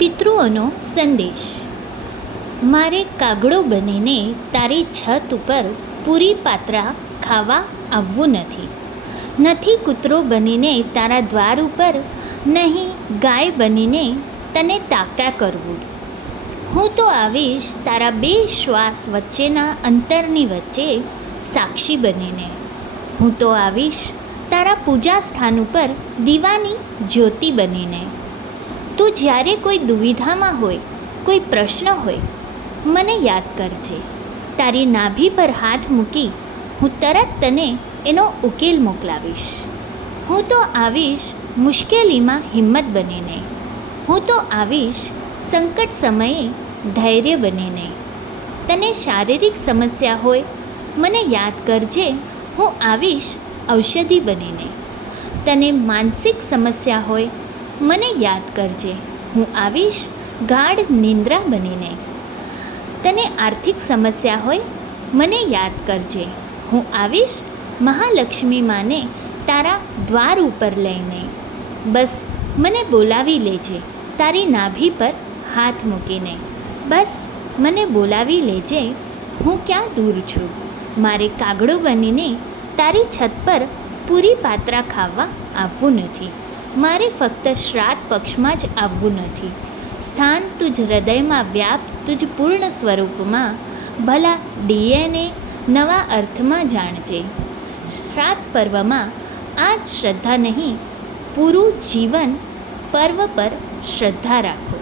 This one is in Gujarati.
પિતૃઓનો સંદેશ. મારે કાગડો બનીને તારી છત ઉપર પૂરી પાત્રા ખાવા આવવું નથી. નથી કૂતરો બનીને તારા દ્વાર ઉપર, નહીં ગાય બનીને તને તાક્યા કરવું. હું તો આવીશ તારા બે શ્વાસ વચ્ચેના અંતરની વચ્ચે સાક્ષી બનીને. હું તો આવીશ તારા પૂજા સ્થાન ઉપર દીવાની જ્યોતિ બનીને. તું જ્યારે કોઈ દુવિધામાં હોય, કોઈ પ્રશ્ન હોય, મને યાદ કરજે. તારી નાભી પર હાથ મૂકી હું તરત તને એનો ઉકેલ મોકલાવીશ. હું તો આવીશ મુશ્કેલીમાં હિંમત બનીને. હું તો આવીશ સંકટ સમયે ધૈર્ય બનીને. તને શારીરિક સમસ્યા હોય, મને યાદ કરજે હું આવીશ ઔષધિ બનીને. તને માનસિક સમસ્યા હોય મને યાદ કરજે, હું આવીશ ગાઢ નિંદ્રા બનીને. તને આર્થિક સમસ્યા હોય, મને યાદ કરજે, હું આવીશ મહાલક્ષ્મી માને તારા દ્વાર ઉપર લઈને. બસ, મને બોલાવી લેજે, તારી નાભી પર હાથ મૂકીને. બસ, મને બોલાવી લેજે, હું ક્યાં દૂર છું? મારે કાગડો બનીને તારી છત પર પૂરી પાત્રા ખાવા આવવું નથી. મારે ફક્ત શ્રાદ્ધ પક્ષમાં જ આવવું નથી. સ્થાન તુજ હૃદયમાં વ્યાપ તુજ પૂર્ણ સ્વરૂપમાં. ભલા ડીએનએ નવા અર્થમાં જાણજે. શ્રાદ્ધ પર્વમાં આ જ શ્રદ્ધા નહીં, પૂરું જીવન પર્વ પર શ્રદ્ધા રાખો.